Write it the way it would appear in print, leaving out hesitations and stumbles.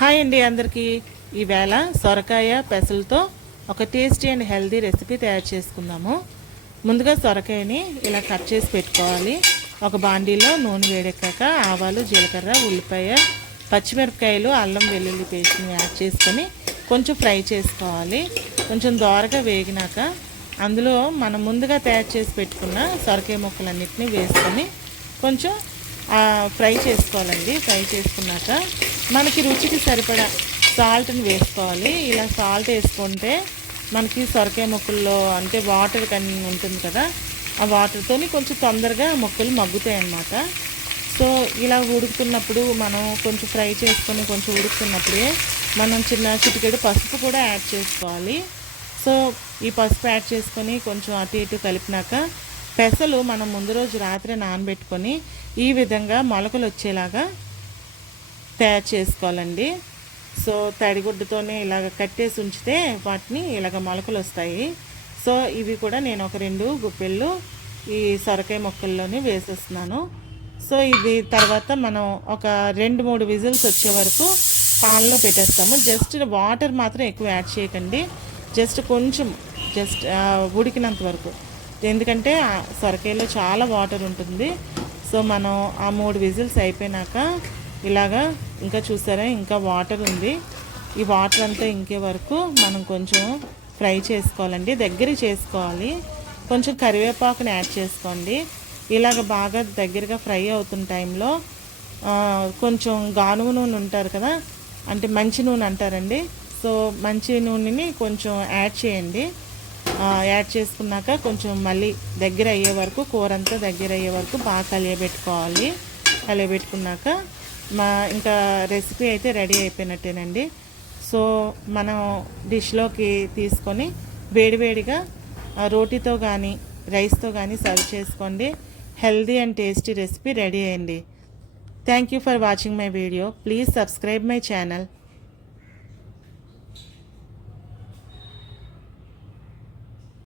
Hi అండి అందరికీ. ఈవేళ సొరకాయ పెసలతో ఒక టేస్టీ అండ్ హెల్దీ రెసిపీ తయారు చేసుకుందాము. ముందుగా సొరకాయని ఇలా కట్ చేసి పెట్టుకోవాలి. ఒక బాండీలో నూనె వేడెక్కాక ఆవాలు, జీలకర్ర, ఉల్లిపాయ, పచ్చిమిరపకాయలు, అల్లం వెల్లుల్లి పేస్ట్ని యాడ్ చేసుకొని కొంచెం ఫ్రై చేసుకోవాలి. కొంచెం దోరగా వేగినాక అందులో మనం ముందుగా తయారు చేసి పెట్టుకున్న సొరకాయ ముక్కలన్నిటిని వేసుకొని కొంచెం ఫ్రై చేసుకోవాలండి. ఫ్రై చేసుకున్నాక మనకి రుచికి సరిపడా సాల్ట్ని వేసుకోవాలి. ఇలా సాల్ట్ వేసుకుంటే మనకి సొరకాయ ముక్కల్లో అంటే వాటర్ కన్నీ ఉంటుంది కదా, ఆ వాటర్తో కొంచెం తొందరగా ముక్కలు మగ్గుతాయి అన్నమాట. సో ఇలా ఉడుకుతున్నప్పుడు మనం కొంచెం ఫ్రై చేసుకొని కొంచెం ఉడుకుతున్నప్పుడే మనం చిటికెడు పసుపు కూడా యాడ్ చేసుకోవాలి. సో ఈ పసుపు యాడ్ చేసుకొని కొంచెం అటు ఇటు కలిపినాక పెసలు మనం ముందు రోజు రాత్రి నానబెట్టుకొని ఈ విధంగా మొలకలు వచ్చేలాగా తయారు చేసుకోవాలండి. సో తడిగుడ్డుతోనే ఇలాగ కట్టేసి ఉంచితే వాటిని ఇలాగ మొలకలు వస్తాయి. సో ఇవి కూడా నేను ఒక 2 గుప్పెళ్ళు ఈ సొరకాయ ముక్కల్లోనే వేసేస్తున్నాను. సో ఇది తర్వాత మనం ఒక 2-3 విజిల్స్ వచ్చే వరకు పాన్లో పెట్టేస్తాము. జస్ట్ వాటర్ మాత్రం ఎక్కువ యాడ్ చేయకండి, జస్ట్ కొంచెం ఉడికినంత వరకు. ఎందుకంటే సొరకాయలో చాలా వాటర్ ఉంటుంది. సో మనం ఆ 3 విజిల్స్ అయిపోయినాక ఇలాగా ఇంకా చూసారా ఇంకా వాటర్ ఉంది. ఈ వాటర్ అంతా ఇంకే వరకు మనం కొంచెం ఫ్రై చేసుకోవాలండి, దగ్గరికి చేసుకోవాలి. కొంచెం కరివేపాకుని యాడ్ చేసుకోండి. ఇలాగ బాగా దగ్గరగా ఫ్రై అవుతున్న టైంలో కొంచెం గానుగ నూనె ఉంటారు కదా, అంటే మంచి నూనె అంటారండి. సో మంచి నూనెని కొంచెం యాడ్ చేయండి. యాడ్ చేసుకున్నాక కొంచెం మళ్ళీ దగ్గర అయ్యే వరకు, కూర అంతా దగ్గర అయ్యే వరకు బాగా కలియబెట్టుకోవాలి. కలియబెట్టుకున్నాక ఇంకా రెసిపీ అయితే రెడీ అయిపోయినట్టేనండి. సో మనం డిష్లోకి తీసుకొని వేడివేడిగా రోటీతో కానీ రైస్తో కానీ సర్వ్ చేసుకోండి. Healthy and tasty recipe ready అయ్యింది. Thank you for watching my video. Please subscribe my channel.